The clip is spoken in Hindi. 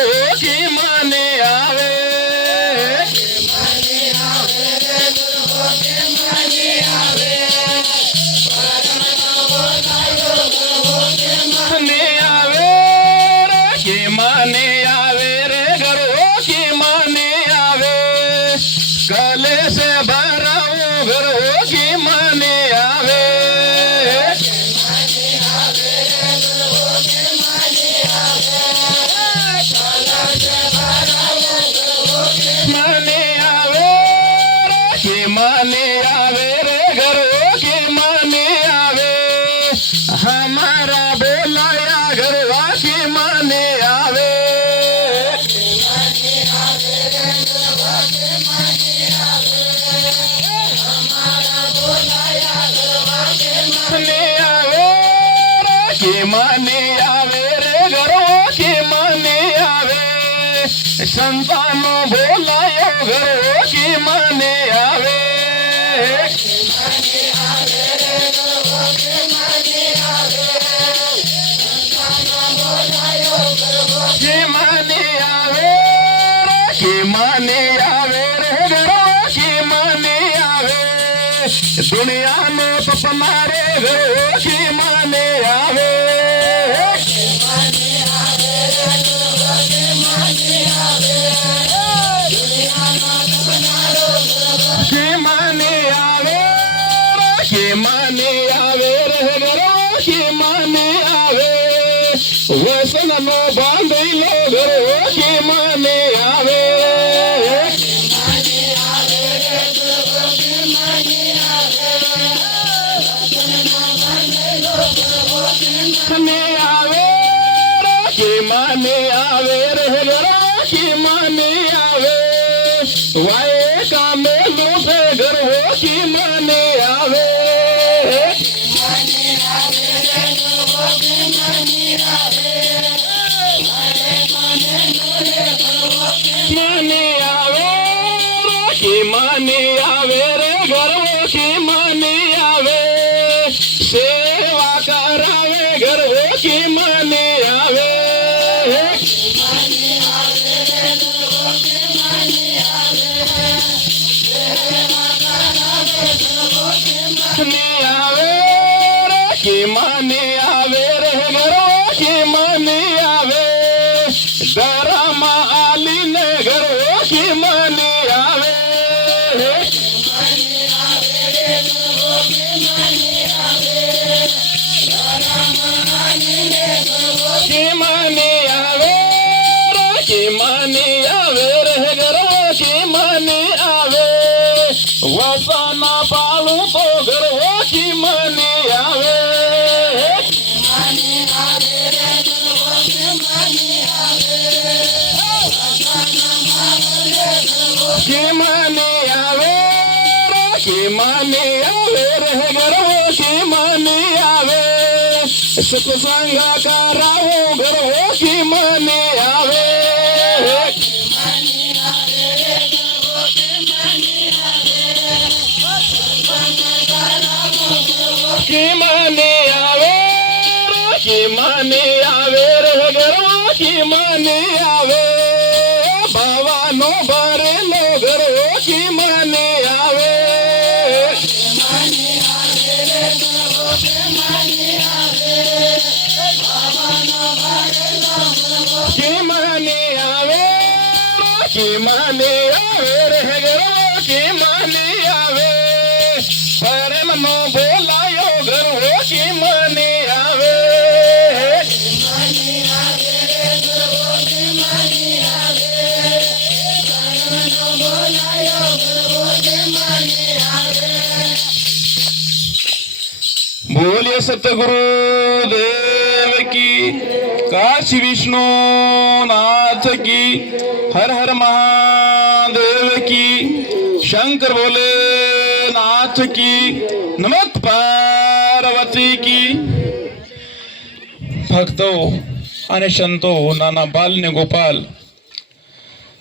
घरो की माने आवे माने आवे रे घरो की माने आवे कले से भराओ घरो की माने आवे माने आवे की माने आवे रे घरो की माने आवे हमारा बोलाया घरवा की माने आवे माने आवे रे घरो की माने आवे संतानो बोलायो घरो की माने आवे की माने आवे की माने आवे रे घरो की माने आवे दुनिया में पपनारे घरो की माने आवे माने आवे रे घरो की माने आवे वसन नो बांधी लो घरो की माने आवे माने आवे रे घरो की माने आवे वाए का मेलू से घरो की माने आवे माने आवे की माने आवे रे घरो की माने आवे सेवा करावे घरो की माने आवे की माने आवे रे घरो की माने आवे दरमा आली ने घरो की माने आवे की माने आवे की माने आवे रे घरो की माने आवे वसाना पालू तो घरो की माने आवे की माने आवे की माने आवे रे घरो की माने आवे सत्संग कराओ घरो की माने आवे की माने आवे की माने आवे रे घरो की माने आवे बावानो बारे लो घरो की माने आवे की माने आवे की माने आवे रे घरो की माने आवे पर मनो बोलायो घरो की माने आवे बोलिए सतगुरु देव की काशी विष्णुनाथ की हर हर महादेव की शंकर भोलेनाथ की नमः पार्वती की भक्तों અને સંતો નાના બાલ ને ગોપાલ